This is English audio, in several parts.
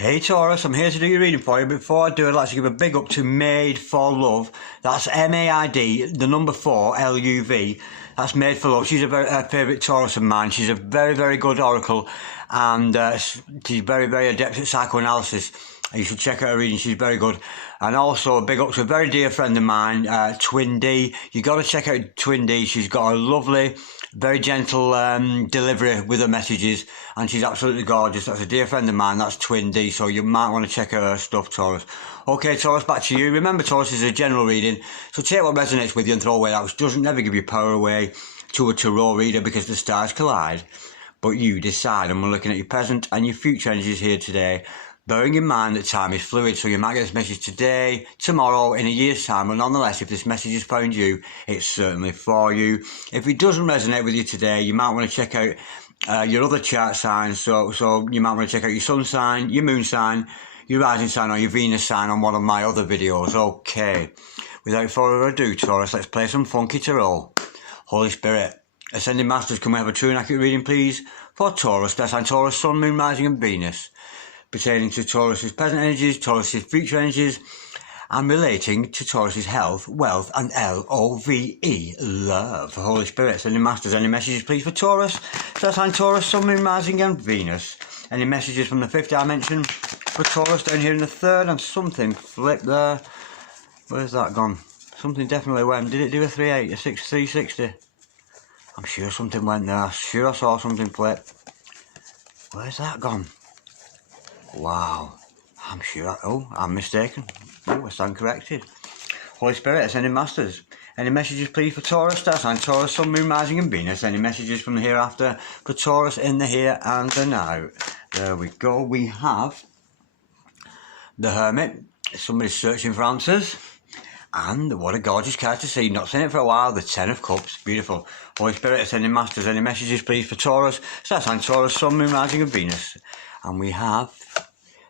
Hey Taurus, I'm here to do your reading for you. Before I do, I'd like to give a big up to Made for Love. That's M-A-I-D, the number 4, L-U-V. That's Made for Love. She's a favourite Taurus of mine. She's a very, very good oracle, and she's very, very adept at psychoanalysis. You should check out her reading. She's very good. And also a big up to a very dear friend of mine, Twin D. You got to check out Twin D. She's got a lovely, very gentle delivery with her messages, and she's absolutely gorgeous. That's a dear friend of mine. That's Twin D. So you might want to check out her stuff, Taurus. Okay, Taurus, back to you. Remember, Taurus is a general reading, so take what resonates with you and throw away that which doesn't. Never give your power away to a tarot reader, because the stars collide. But you decide, and we're looking at your present and your future energies here today. Bearing in mind that time is fluid, so you might get this message today, tomorrow, in a year's time, but nonetheless, if this message has found you, it's certainly for you. If it doesn't resonate with you today, you might want to check out your other chart signs, so you might want to check out your sun sign, your moon sign, your rising sign, or your Venus sign on one of my other videos. Okay, without further ado, Taurus, let's play some funky tarot. Holy Spirit, Ascending Masters, can we have a true and accurate reading, please? For Taurus, that's on Taurus, Sun, Moon, Rising and Venus, pertaining to Taurus's present energies, Taurus's future energies, and relating to Taurus's health, wealth, and L-O-V-E, love. Holy Spirit, Ascending Masters, any messages, please, for Taurus? That's on Taurus, Sun, Moon, Rising and Venus. Any messages from the 5th dimension for Taurus down here in the 3rd? And something flipped there. Where's that gone? Something definitely went. Did it do a 380, a 360? I'm sure something went there. I'm sure I saw something flip. Where's that gone? Wow. I'm sure. I'm mistaken. I stand corrected. Holy Spirit, Ascending Masters. Any messages, please, for Taurus? That's on Taurus, Sun, Moon, Rising and Venus. Any messages from the hereafter for Taurus in the here and the now? There we go. We have the Hermit. Somebody's searching for answers. And what a gorgeous card to see. Not seen it for a while. The 10 of Cups. Beautiful. Holy Spirit, Ascending Masters. Any messages, please, for Taurus? So that's on Taurus, Sun, Moon, Rising and Venus. And we have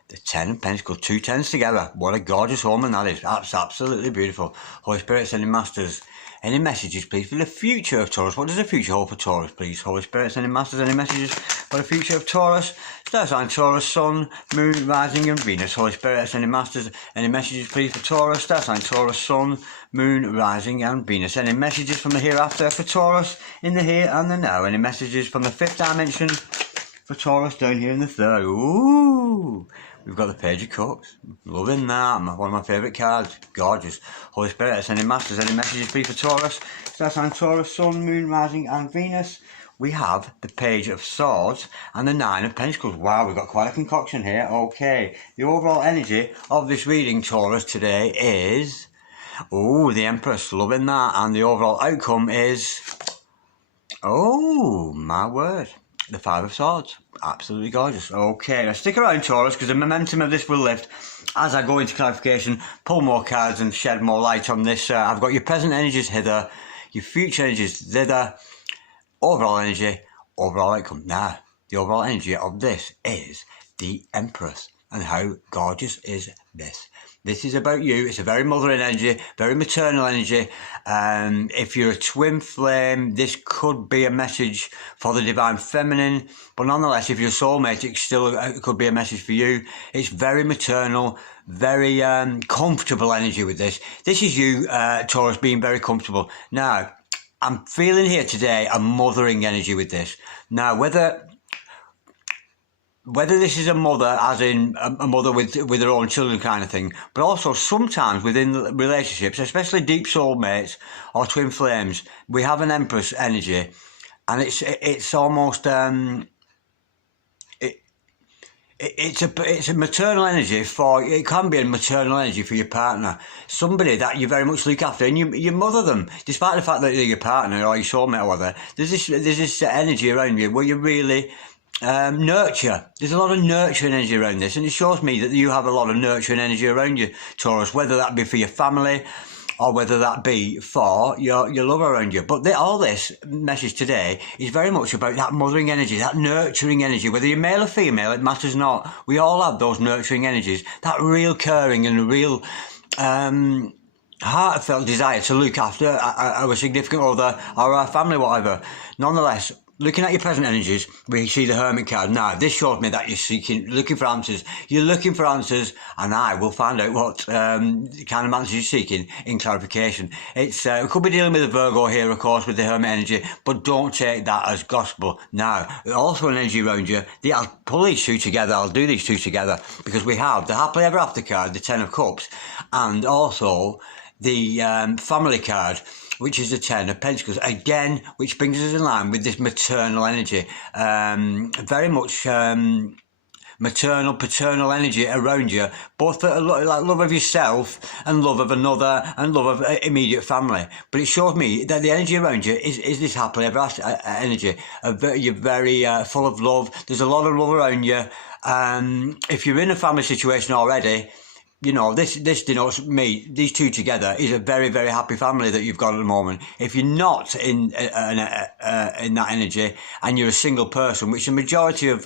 the 10 of Pentacles. 2 10s together. What a gorgeous omen that is. That's absolutely beautiful. Holy Spirit, Ascending Masters. Any messages, please, for the future of Taurus? What does the future hold for Taurus, please? Holy Spirit, Ascending Masters. Any messages for the future of Taurus? Star sign Taurus, Sun, Moon, Rising and Venus. Holy Spirit, Ascending Masters. Any messages, please, for Taurus? Star sign Taurus, Sun, Moon, Rising and Venus. Any messages from the hereafter for Taurus in the here and the now? Any messages from the 5th dimension for Taurus down here in the 3rd? Ooh! We've got the Page of Cups. Loving that. One of my favourite cards. Gorgeous. Holy Spirit, Ascending Masters. Any messages, please, for Taurus? That's on Taurus, Sun, Moon, Rising and Venus. We have the Page of Swords and the 9 of Pentacles. Wow, we've got quite a concoction here. Okay. The overall energy of this reading, Taurus, today is... Oh, the Empress. Loving that. And the overall outcome is... Oh, my word. The 5 of Swords. Absolutely gorgeous. Okay, now stick around, Taurus, because the momentum of this will lift as I go into clarification, pull more cards and shed more light on this. I've got your present energies hither, your future energies thither, overall energy, overall outcome. Now, the overall energy of this is the Empress. And how gorgeous is this? This is about you. It's a very mothering energy, very maternal energy. If you're a twin flame, this could be a message for the divine feminine. But nonetheless, if you're a soulmate, it could be a message for you. It's very maternal, very comfortable energy with this. This is you, Taurus, being very comfortable. Now, I'm feeling here today a mothering energy with this. Now, whether this is a mother, as in a mother with her own children kind of thing, but also sometimes within relationships, especially deep soulmates or twin flames, we have an Empress energy, and it's almost it's a maternal energy it can be a maternal energy for your partner, somebody that you very much look after, and you mother them, despite the fact that they're your partner or your soulmate or whatever. There's this energy around you where you really nurture. There's a lot of nurturing energy around this, and it shows me that you have a lot of nurturing energy around you, Taurus, whether that be for your family or whether that be for your lover around you. But all this message today is very much about that mothering energy, that nurturing energy. Whether you're male or female, it matters not. We all have those nurturing energies, that real caring and real heartfelt desire to look after our significant other or our family, whatever. Nonetheless, looking at your present energies, we see the Hermit card. Now, this shows me that you're looking for answers. You're looking for answers, and I will find out what kind of answers you're seeking in clarification. We could be dealing with a Virgo here, of course, with the Hermit energy, but don't take that as gospel. Now, also an energy around you. I'll pull these two together. I'll do these two together because we have the Happily Ever After card, the Ten of Cups, and also the family card, which is the Ten of Pentacles, again, which brings us in line with this maternal energy. Very much maternal, paternal energy around you, both like love of yourself and love of another and love of immediate family. But it shows me that the energy around you is this happily ever after energy. You're very full of love. There's a lot of love around you. If you're in a family situation already, you know, this denotes these two together is a very, very happy family that you've got at the moment. If you're not in that energy and you're a single person, which the majority of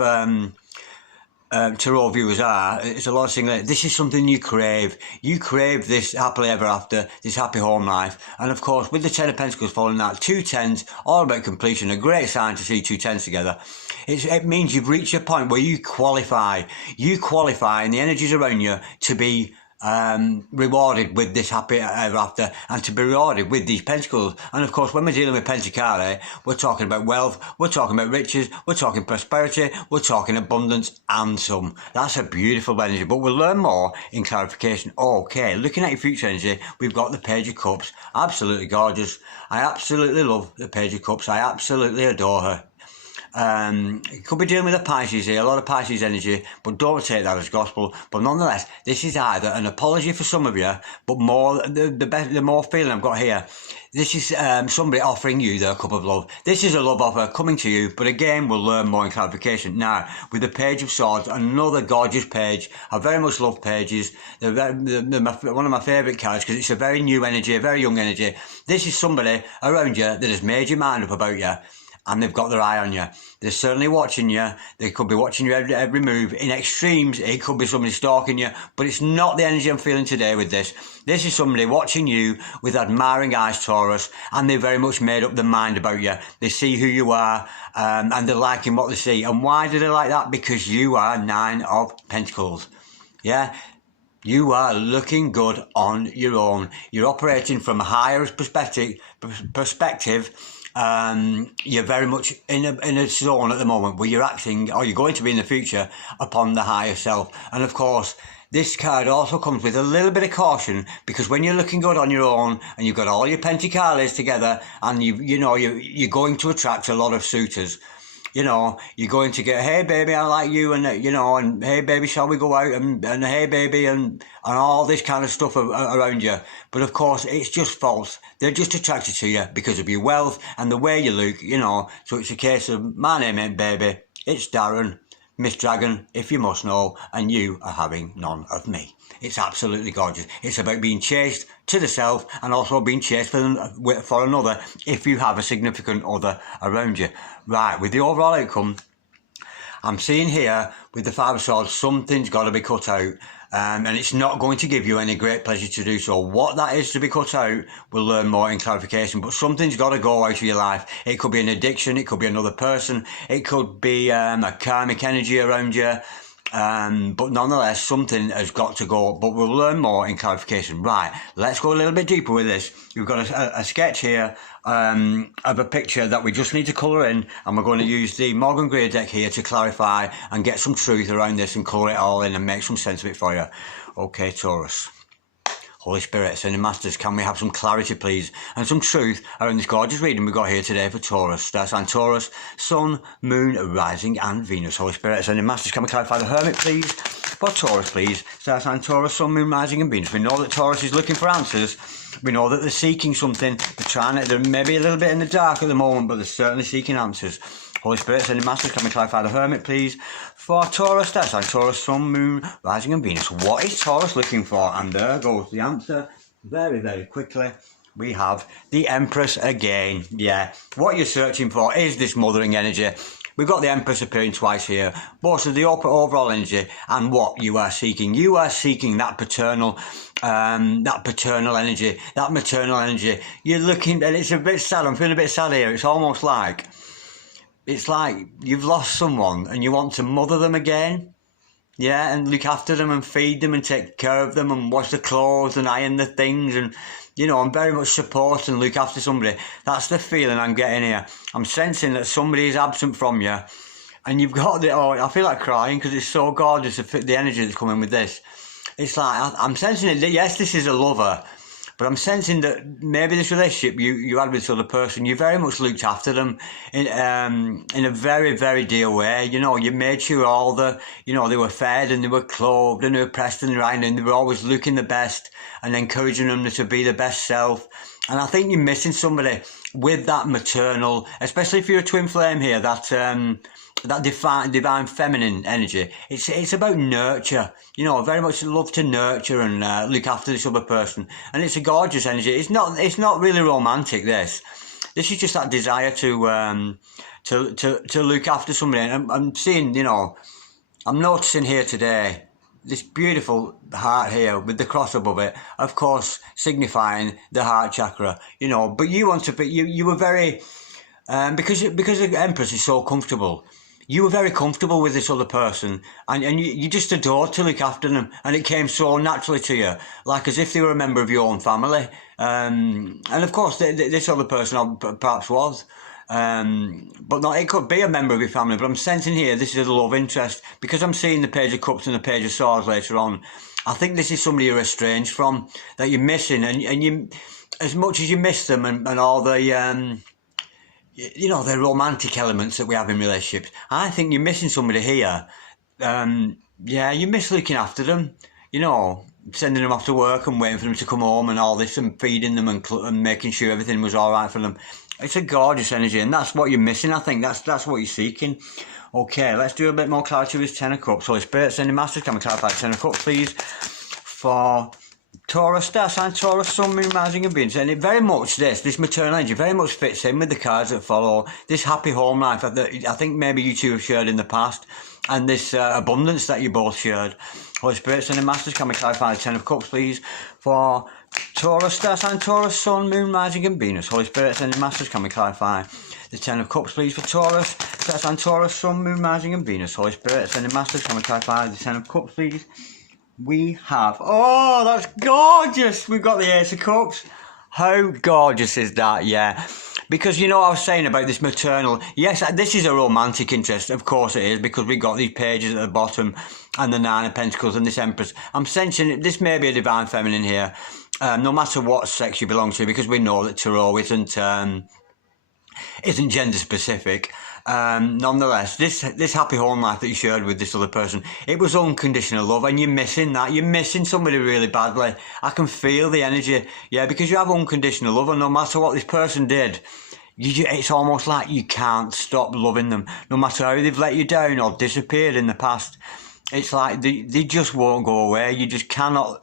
tarot viewers are, it's a lot of single. This is something you crave. You crave this happily ever after, this happy home life. And of course, with the Ten of Pentacles following that, two tens, all about completion, a great sign to see two tens together. It means you've reached a point where you qualify. You qualify and the energies around you to be rewarded with this happy ever after and to be rewarded with these pentacles. And of course, when we're dealing with Pentacare, we're talking about wealth, we're talking about riches, we're talking prosperity, we're talking abundance and some. That's a beautiful energy, but we'll learn more in clarification. Okay, looking at your future energy, we've got the Page of Cups. Absolutely gorgeous. I absolutely love the Page of Cups. I absolutely adore her. Could be dealing with a Pisces here, a lot of Pisces energy, but don't take that as gospel. But nonetheless, this is either an apology for some of you, but more the more feeling I've got here. This is somebody offering you their cup of love. This is a love offer coming to you, but again, we'll learn more in clarification. Now, with the Page of Swords, another gorgeous page. I very much love pages. They're one of my favourite cards because it's a very new energy, a very young energy. This is somebody around you that has made your mind up about you, and they've got their eye on you. They're certainly watching you. They could be watching you every move. In extremes, it could be somebody stalking you, but it's not the energy I'm feeling today with this. This is somebody watching you with admiring eyes, Taurus, and they've very much made up their mind about you. They see who you are, and they're liking what they see. And why do they like that? Because you are Nine of Pentacles. Yeah? You are looking good on your own. You're operating from a higher perspective. You're very much in a zone at the moment where you're acting, or you're going to be in the future, upon the higher self. And of course, this card also comes with a little bit of caution, because when you're looking good on your own and you've got all your Pentacles together, and you're going to attract a lot of suitors. You know, you're going to get, hey baby, I like you, and and hey baby, shall we go out, and hey baby, and all this kind of stuff around you. But of course, it's just false. They're just attracted to you because of your wealth and the way you look, So it's a case of, my name ain't baby, it's Darren, Miss Dragon, if you must know, and you are having none of me. It's absolutely gorgeous. It's about being chased to the self and also being chased for another if you have a significant other around you. Right, with the overall outcome, I'm seeing here with the Five of Swords, something's got to be cut out. And it's not going to give you any great pleasure to do so. What that is to be cut out, we'll learn more in clarification. But something's got to go out of your life. It could be an addiction. It could be another person. It could be a karmic energy around you. But nonetheless, something has got to go. But we'll learn more in clarification. Right, let's go a little bit deeper with this. We've got a sketch here of a picture that we just need to colour in, and we're going to use the Morgan Greer deck here to clarify and get some truth around this and colour it all in and make some sense of it for you. Okay, Taurus. Holy Spirit, Sending Masters, can we have some clarity, please, and some truth around this gorgeous reading we've got here today for Taurus? Star sign Taurus, Sun, Moon, Rising, and Venus. Holy Spirit, Sending Masters, can we clarify the Hermit, please? For Taurus, please. Star sign Taurus, Sun, Moon, Rising, and Venus. We know that Taurus is looking for answers. We know that they're seeking something. They're maybe a little bit in the dark at the moment, but they're certainly seeking answers. Holy Spirit, Sending Masters, can we clarify the Hermit, please? For Taurus, that's like Taurus, Sun, Moon, Rising and Venus. What is Taurus looking for? And there goes the answer very, very quickly. We have the Empress again. Yeah, what you're searching for is this mothering energy. We've got the Empress appearing twice here. Both of the overall energy and what you are seeking. You are seeking that paternal energy, that maternal energy. You're looking, and it's a bit sad. I'm feeling a bit sad here. It's almost like it's like you've lost someone and you want to mother them again. Yeah, and look after them and feed them and take care of them and wash the clothes and iron the things and, you know, I'm very much support and look after somebody. That's the feeling I'm getting here. I'm sensing that somebody is absent from you and you've got the, oh, I feel like crying because it's so gorgeous, the energy that's coming with this. It's like, I'm sensing it, yes, this is a lover, but I'm sensing that maybe this relationship you had with this other person, you very much looked after them in a very, very dear way. You know, you made sure all the, you know, they were fed and they were clothed and they were pressed and right and they were always looking the best and encouraging them to be their best self. And I think you're missing somebody with that maternal, especially if you're a twin flame here, that divine feminine energy. It's about nurture, you know, very much love to nurture and look after this other person, and it's a gorgeous energy. It's not really romantic. This is just that desire to look after somebody. And I'm seeing, you know, I'm noticing here today this beautiful heart here with the cross above it, of course signifying the heart chakra, you know. But you want to be, you were very because the Empress is so comfortable. You were very comfortable with this other person and you just adored to look after them, and it came so naturally to you, like as if they were a member of your own family. And of course, this other person perhaps was, but not, it could be a member of your family. But I'm sensing here this is a love interest, because I'm seeing the Page of Cups and the Page of Swords later on. I think this is somebody you're estranged from, that you're missing, and you, as much as you miss them and all the you know, the romantic elements that we have in relationships, I think you're missing somebody here. Yeah, you miss looking after them, you know, sending them off to work and waiting for them to come home and all this, and feeding them and making sure everything was all right for them. It's a gorgeous energy, and that's what you're missing. I think that's what you're seeking. Okay, let's do a bit more clarity with Ten of Cups. Holy Spirit, sending masters, can we clarify Ten of Cups, please, for Taurus, star sign, Taurus, Sun, Moon, Rising and Venus. And it very much, this maternal energy very much fits in with the cards that follow. This happy home life that I think maybe you two have shared in the past, and this abundance that you both shared. Holy Spirit, sending masters, can we clarify the Ten of Cups, please, for Taurus, star sign, Taurus, Sun, Moon, Rising and Venus. Holy Spirit, sending masters, can we clarify the Ten of Cups, please, for Taurus, star sign, Taurus, Sun, Moon, Rising and Venus. Holy Spirit, sending masters, can we clarify the Ten of Cups, please? We have, oh, that's gorgeous. We've got the Ace of Cups. How gorgeous is that? Yeah. Because, you know, I was saying about this maternal, yes, this is a romantic interest, of course it is, because we've got these pages at the bottom and the Nine of Pentacles and this Empress. I'm sensing this may be a divine feminine here, no matter what sex you belong to, because we know that Tarot isn't gender specific. Nonetheless, this happy home life that you shared with this other person, it was unconditional love, and you're missing that. You're missing somebody really badly. I can feel the energy, yeah, because you have unconditional love, and no matter what this person did, it's almost like you can't stop loving them, no matter how they've let you down or disappeared in the past. It's like they just won't go away. You just cannot,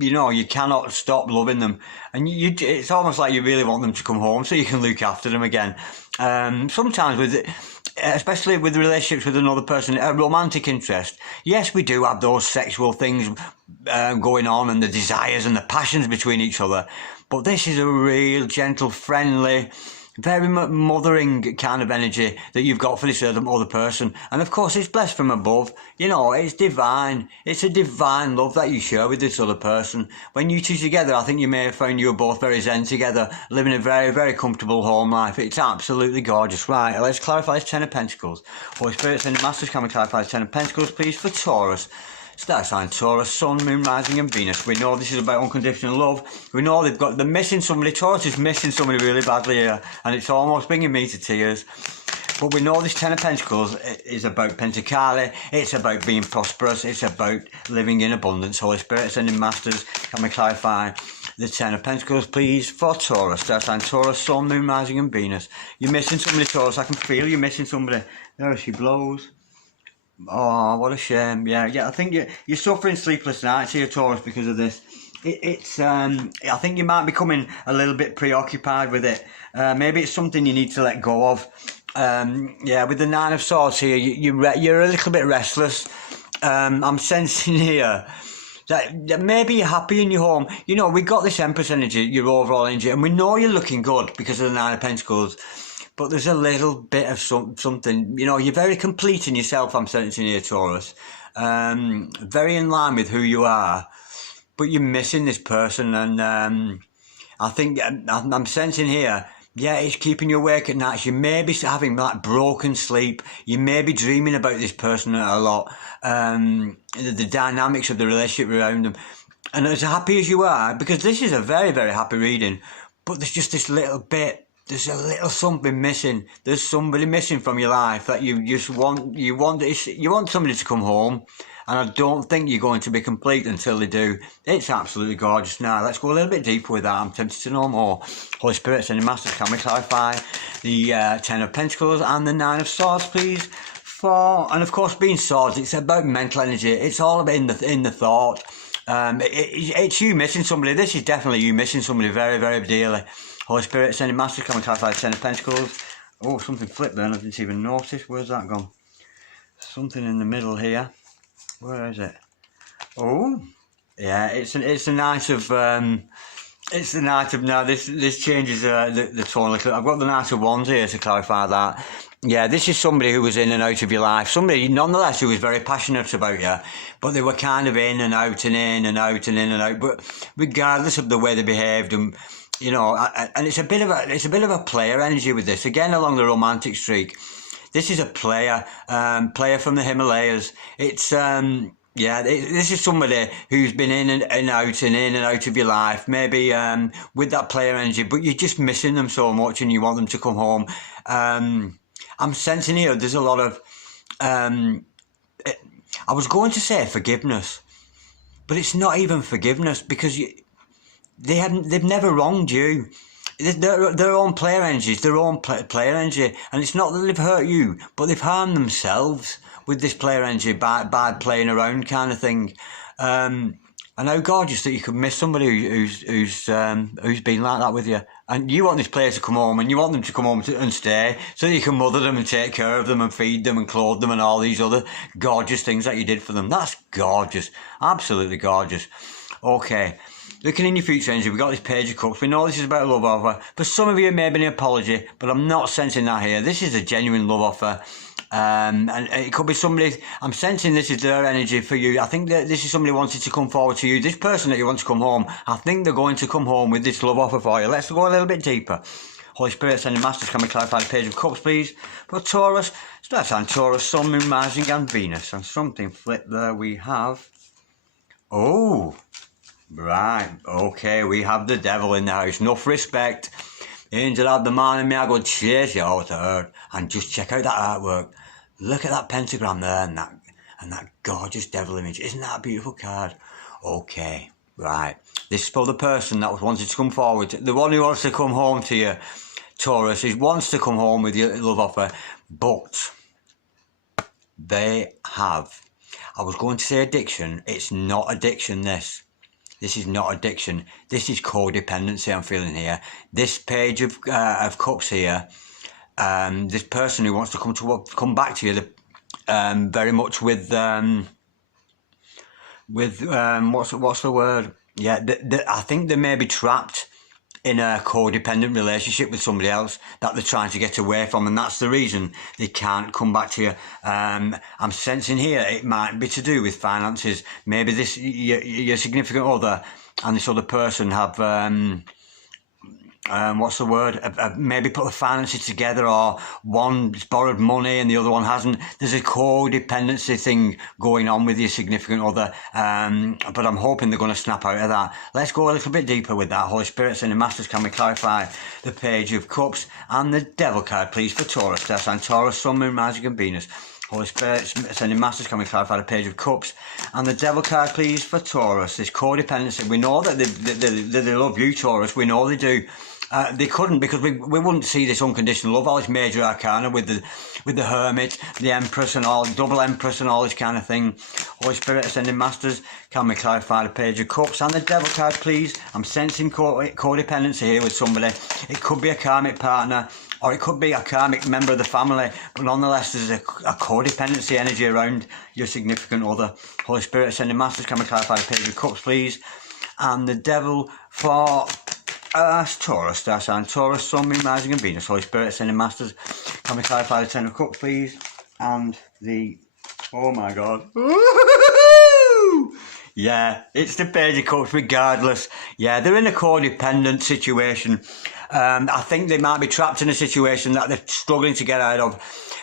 you know, you cannot stop loving them, and it's almost like you really want them to come home so you can look after them again. Sometimes especially with relationships with another person, a romantic interest, yes, we do have those sexual things going on, and the desires and the passions between each other, but this is a real gentle, friendly, very mothering kind of energy that you've got for this other person. And of course, it's blessed from above. You know, it's divine. It's a divine love that you share with this other person. When you two together, I think you may have found you were both very zen together, living a very, very comfortable home life. It's absolutely gorgeous. Right, let's clarify this Ten of Pentacles. Holy Spirit, and Masters, can we clarify the Ten of Pentacles, please, for Taurus? Star sign Taurus, Sun, Moon, Rising and Venus. We know this is about unconditional love. We know they're missing somebody. Taurus is missing somebody really badly here, and it's almost bringing me to tears. But we know this Ten of Pentacles is about Pentacali. It's about being prosperous. It's about living in abundance. Holy Spirit, sending masters, can we clarify the Ten of Pentacles, please, for Taurus? Star sign Taurus, Sun, Moon, Rising and Venus. You're missing somebody, Taurus. I can feel you're missing somebody. There she blows. Oh, what a shame. Yeah, I think you're suffering sleepless nights here, Taurus, because of this. I think you might be becoming a little bit preoccupied with it. Maybe it's something you need to let go of. Yeah, with the Nine of Swords here, you're a little bit restless. I'm sensing here that maybe you're happy in your home. You know, we got this Empress energy, your overall energy, and we know you're looking good because of the Nine of Pentacles. but there's a little bit of something, you know, you're very complete in yourself, I'm sensing here, Taurus. Very in line with who you are, but you're missing this person, and I think I'm sensing here, yeah, it's keeping you awake at night. You may be having like broken sleep. You may be dreaming about this person a lot. The dynamics of the relationship around them. And as happy as you are, because this is a very, very happy reading, but there's just this little bit, there's a little something missing. There's somebody missing from your life that you just want, you want somebody to come home. And I don't think you're going to be complete until they do. It's absolutely gorgeous. Now, let's go a little bit deeper with that. I'm tempted to know more. Holy Spirit, Sending Masters, can we clarify the Ten of Pentacles and the Nine of Swords, please? And of course, being swords, it's about mental energy. It's all about in the thought. It's you missing somebody. This is definitely you missing somebody very, very dearly. Holy Spirit, Sending Masters, can we clarify the Ten of Pentacles? Oh, something flipped there. I didn't even notice. Where's that gone? Something in the middle here. Where is it? Oh, yeah, it's a Knight of it's the Knight of, now this changes the tone a little. I've got the Knight of Wands here to clarify that. Yeah, this is somebody who was in and out of your life. Somebody, nonetheless, who was very passionate about you, but they were kind of in and out and in and out and in and out. But regardless of the way they behaved, and you know, and it's a bit of a player energy with this. Again, along the romantic streak. This is a player from the Himalayas. It's, this is somebody who's been in and out and in and out of your life, maybe with that player energy, but you're just missing them so much and you want them to come home. I'm sensing here there's a lot of, I was going to say forgiveness, but it's not even forgiveness, because they've never wronged you. Their own player energies, their own player energy, and it's not that they've hurt you, but they've harmed themselves with this player energy by playing around kind of thing. And how gorgeous that you could miss somebody who's been like that with you, and you want this player to come home, and you want them to come home and stay, so that you can mother them and take care of them and feed them and clothe them and all these other gorgeous things that you did for them. That's gorgeous, absolutely gorgeous. Okay. Looking in your future energy, we've got this Page of Cups. We know this is about a love offer. For some of you, it may be an apology, but I'm not sensing that here. This is a genuine love offer. And it could be somebody, I'm sensing this is their energy for you. I think that this is somebody who wanted to come forward to you. This person that you want to come home, I think they're going to come home with this love offer for you. Let's go a little bit deeper. Holy Spirit, Sending Masters, can we clarify the Page of Cups, please? For Taurus, so that's on Taurus, Sun, Moon, Rising and Venus. And something flipped there we have. Oh. Right, okay, we have the devil in the house. Enough respect. Angel have the man in me, I go chase you out to earth. And just check out that artwork. Look at that pentagram there and that gorgeous devil image. Isn't that a beautiful card? Okay, right. This is for the person that wanted to come forward. The one who wants to come home to you, Taurus, wants to come home with your love offer. But they have. I was going to say addiction. It's not addiction, this. This is not addiction. This is codependency I'm feeling here. This Page of Cups here, this person who wants to come back to you, very much with what's the word? Yeah, I think they may be trapped in a codependent relationship with somebody else that they're trying to get away from, and that's the reason they can't come back to you. I'm sensing here it might be to do with finances. Maybe this your significant other and this other person have what's the word? Maybe put the finances together, or one's borrowed money and the other one hasn't. There's a codependency thing going on with your significant other, but I'm hoping they're going to snap out of that. Let's go a little bit deeper with that. Holy Spirit, Sending Masters, can we clarify the Page of Cups and the Devil card, please, for Taurus? That's on Taurus, Sun, Moon, Rising and Venus. Holy Spirit, Sending Masters, can we clarify the Page of Cups and the Devil card, please, for Taurus? This codependency, we know that they love you, Taurus. We know they do. They couldn't, because we wouldn't see this unconditional love, all this major arcana with the Hermit, the Empress and all, double Empress and all this kind of thing. Holy Spirit, Ascending Masters, can we clarify the Page of Cups and the Devil card, please? I'm sensing codependency here with somebody. It could be a karmic partner, or it could be a karmic member of the family, but nonetheless there's a codependency energy around your significant other. Holy Spirit, Ascending Masters, can we clarify the Page of Cups, please? And the Devil for That's Taurus, star sign Taurus, Sun, Moon, Rising and Venus, Holy Spirit, Ascending Masters. Can we clarify the Ten of Cups, please? And the... Oh my God. Yeah, it's the Page of Cups regardless. Yeah, they're in a codependent situation. I think they might be trapped in a situation that they're struggling to get out of,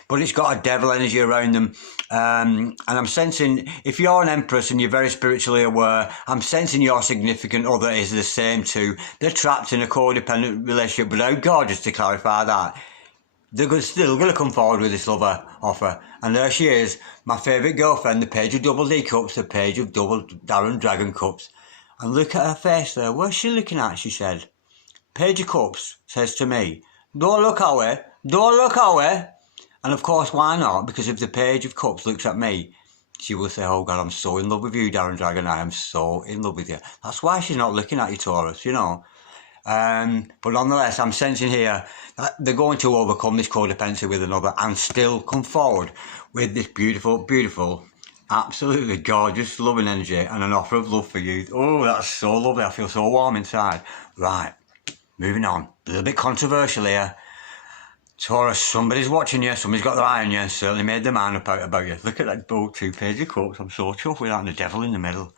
but it's got a devil energy around them. And I'm sensing, if you're an Empress and you're very spiritually aware, I'm sensing your significant other is the same too. They're trapped in a codependent relationship, but how gorgeous to clarify that. They're still going to come forward with this lover offer. And there she is, my favourite girlfriend, the Page of Double D Cups, the Page of Double Darren Dragon Cups. And look at her face there. What's she looking at, she said. Page of Cups says to me, don't look away, don't look away. And of course, why not? Because if the Page of Cups looks at me, she will say, oh God, I'm so in love with you, Darren Dragon. I am so in love with you. That's why she's not looking at you, Taurus, you know. But nonetheless, I'm sensing here that they're going to overcome this codependency with another and still come forward with this beautiful, beautiful, absolutely gorgeous loving energy and an offer of love for you. Oh, that's so lovely. I feel so warm inside. Right, moving on. A little bit controversial here. Taurus, somebody's watching you, somebody's got their eye on you, certainly made their mind up out about you. Look at that bold 2 Page of Cups. I'm so chuffed with that and the devil in the middle.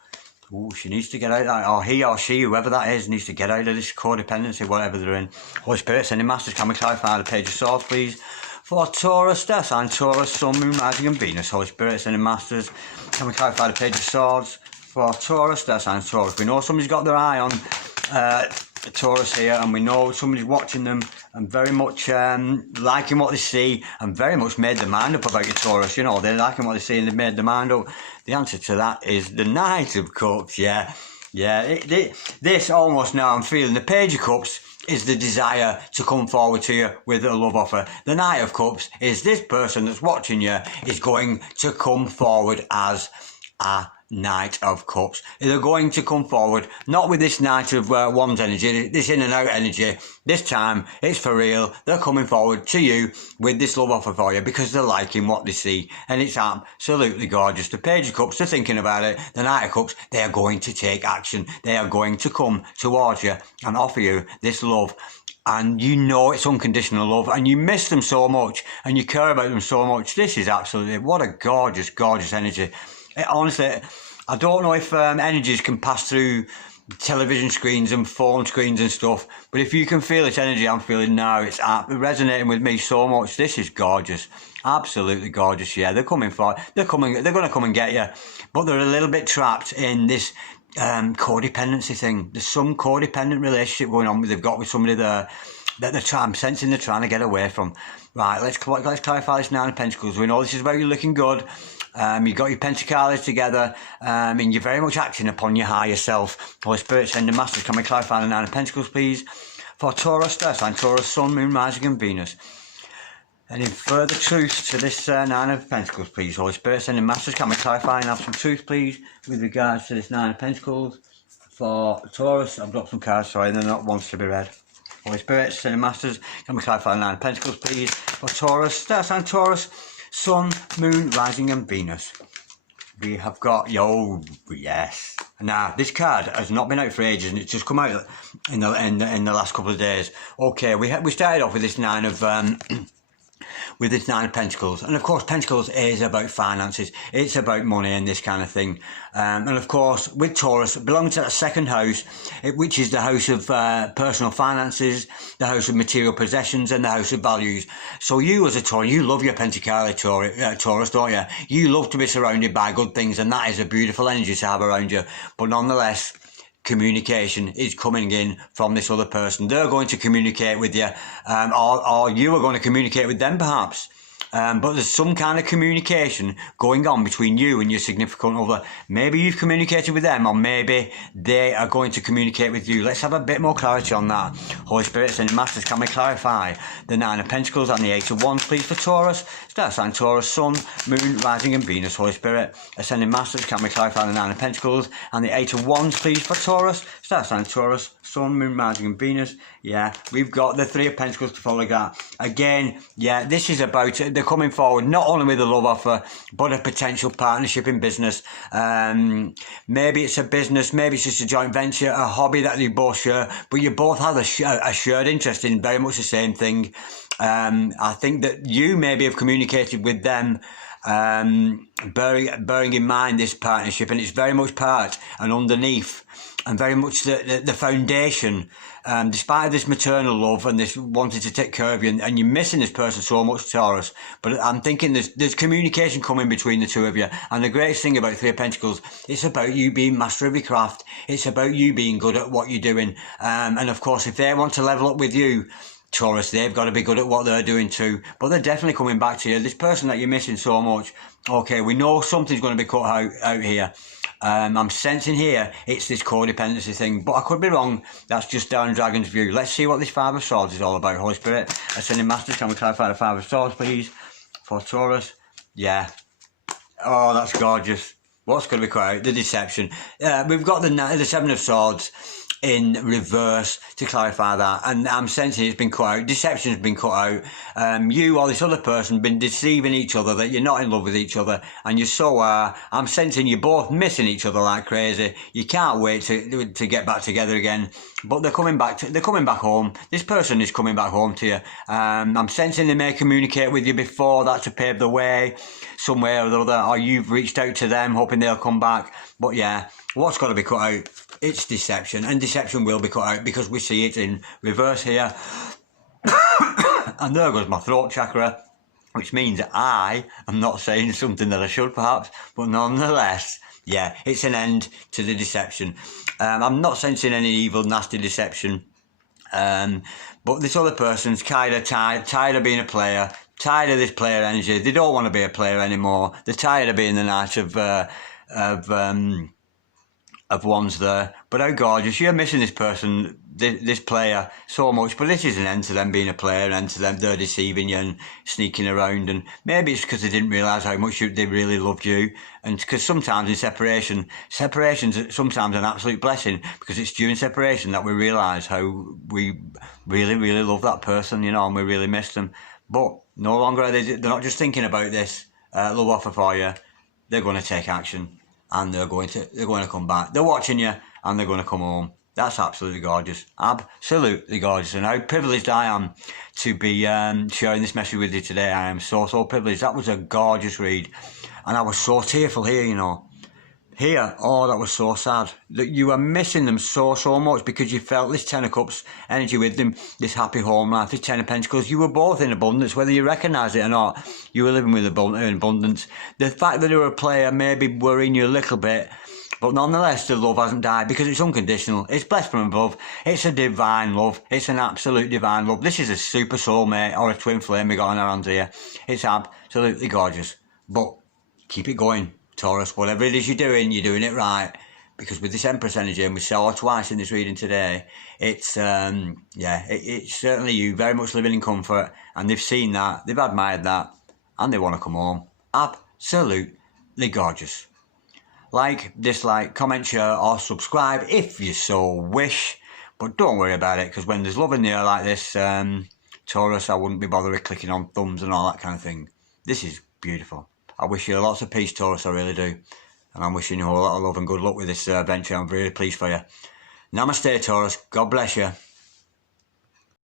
Oh, she needs to get out of that, or he or she, whoever that is, needs to get out of this codependency, whatever they're in. Holy Spirit, Sending Masters, can we clarify the Page of Swords, please? For Taurus, star sign Taurus, Sun, Moon, Rising and Venus. Holy Spirit, Sending Masters, can we clarify the Page of Swords? For Taurus, star sign Taurus. We know somebody's got their eye on Taurus here, and we know somebody's watching them and very much liking what they see and very much made their mind up about your Taurus. You know, they're liking what they see and they've made their mind up. The answer to that is the Knight of Cups. Yeah, this almost now I'm feeling the Page of Cups is the desire to come forward to you with a love offer. The Knight of Cups is this person that's watching you is going to come forward as a Knight of Cups. They're going to come forward, not with this Knight of Wands energy, this in and out energy. This time, it's for real. They're coming forward to you with this love offer for you because they're liking what they see. And it's absolutely gorgeous. The Page of Cups, they're thinking about it. The Knight of Cups, they are going to take action. They are going to come towards you and offer you this love. And you know it's unconditional love and you miss them so much and you care about them so much. This is absolutely, what a gorgeous, gorgeous energy. Honestly, I don't know if energies can pass through television screens and phone screens and stuff, but if you can feel this energy I'm feeling now, it's resonating with me so much. This is gorgeous, absolutely gorgeous. Yeah, they're coming for, they're going to come and get you, but they're a little bit trapped in this codependency thing. There's some codependent relationship going on they've got with somebody there that I'm sensing they're trying to get away from. Right, let's clarify this Nine of Pentacles. We know this is about you looking good. You've got your pentacles together, and you're very much acting upon your higher self. Holy Spirit, Sending Masters, can we clarify the Nine of Pentacles, please? For Taurus, star sign Taurus, Sun, Moon, Rising and Venus. And in further truth to this Nine of Pentacles, please, Holy Spirit, Sending Masters, can we clarify and have some truth, please, with regards to this Nine of Pentacles? For Taurus, I've got some cards, sorry, they're not ones to be read. Holy Spirit, Sending Masters, can we clarify the Nine of Pentacles, please? For Taurus, star sign Taurus, Sun, Moon, Rising and Venus. We have got, yes. Now, this card has not been out for ages and it's just come out in the last couple of days. Okay, we started off with this Nine of Pentacles, and of course Pentacles is about finances, it's about money and this kind of thing, and of course with Taurus belonging to that second house, which is the house of personal finances, the house of material possessions and the house of values. So you as a Taurus, you love your Pentacles, Taurus, don't you? You love to be surrounded by good things, and that is a beautiful energy to have around you. But nonetheless, communication is coming in from this other person. They're going to communicate with you, or you are going to communicate with them perhaps. But there's some kind of communication going on between you and your significant other. Maybe you've communicated with them, or maybe they are going to communicate with you. Let's have a bit more clarity on that. Holy Spirit, Sending Masters, can we clarify the Nine of Pentacles and the Eight of Wands, please, for Taurus? Star sign Taurus, Sun, Moon, Rising and Venus. Holy Spirit, Ascending Masters, can we clarify the Nine of Pentacles and the Eight of Wands, please, for Taurus? Star sign Taurus, Sun, Moon, Rising and Venus. Yeah, we've got the Three of Pentacles to follow that. Again, yeah, this is about, they're they're coming forward not only with a love offer, but a potential partnership in business. Maybe it's a business, maybe it's just a joint venture, a hobby that you both share, but you both have a shared interest in very much the same thing. I think that you maybe have communicated with them, bearing in mind this partnership, and it's very much part and underneath and very much the foundation, despite this maternal love and this wanting to take care of you, and you're missing this person so much, Taurus. But I'm thinking there's communication coming between the two of you, and the greatest thing about Three of Pentacles, it's about you being master of your craft. It's about you being good at what you're doing, and of course, if they want to level up with you, Taurus, they've got to be good at what they're doing too. But they're definitely coming back to you. This person that you're missing so much, okay, we know something's going to be cut out here. I'm sensing here it's this codependency thing, but I could be wrong. That's just Darren Dragon's view. Let's see what this Five of Swords is all about. Holy Spirit, Ascending Master, can we clarify the Five of Swords, please, for Taurus? Yeah. Oh, that's gorgeous. What's going to be cut out? The deception. We've got the Seven of Swords in reverse to clarify that, and I'm sensing it's been cut out. Deception's been cut out. You or this other person been deceiving each other that you're not in love with each other, and you so are. I'm sensing you're both missing each other like crazy. You can't wait to get back together again, but they're coming back home. This person is coming back home to you. I'm sensing they may communicate with you before that to pave the way some way or the other, or you've reached out to them hoping they'll come back. But yeah, what's got to be cut out? It's deception, and deception will be cut out because we see it in reverse here. And there goes my throat chakra, which means I am not saying something that I should perhaps, but nonetheless, yeah, it's an end to the deception. I'm not sensing any evil, nasty deception. But this other person's kind of tired of being a player, tired of this player energy. They don't want to be a player anymore. They're tired of being the knight of wands there. But how gorgeous. You're missing this person, this player, so much. But this is an end to them being a player, an end to them. They're deceiving you and sneaking around. And maybe it's because they didn't realise how much they really loved you. And because sometimes in separation's sometimes an absolute blessing, because it's during separation that we realise how we really, really love that person, you know, and we really miss them. But no longer are they're not just thinking about this love offer for you. They're going to take action. And they're going to come back. They're watching you, and they're going to come home. That's absolutely gorgeous. Absolutely gorgeous. And how privileged I am to be sharing this message with you today. I am so, so privileged. That was a gorgeous read. And I was so tearful here, you know. Here, oh, that was so sad. That you were missing them so, so much because you felt this Ten of Cups energy with them, this happy home life, this Ten of Pentacles. You were both in abundance, whether you recognise it or not. You were living with abundance. The fact that you were a player maybe worrying you a little bit, but nonetheless, the love hasn't died because it's unconditional. It's blessed from above. It's a divine love. It's an absolute divine love. This is a super soulmate or a twin flame we got on our hands here. It's absolutely gorgeous. But keep it going, Taurus. Whatever it is you're doing it right. Because with this Empress energy, and we saw it twice in this reading today, it's it's certainly you very much living in comfort, and they've seen that, they've admired that, and they want to come home. Absolutely gorgeous. Like, dislike, comment, share, or subscribe if you so wish. But don't worry about it, because when there's love in the air like this, Taurus, I wouldn't be bothered clicking on thumbs and all that kind of thing. This is beautiful. I wish you lots of peace, Taurus, I really do. And I'm wishing you a lot of love and good luck with this venture. I'm really pleased for you. Namaste, Taurus. God bless you.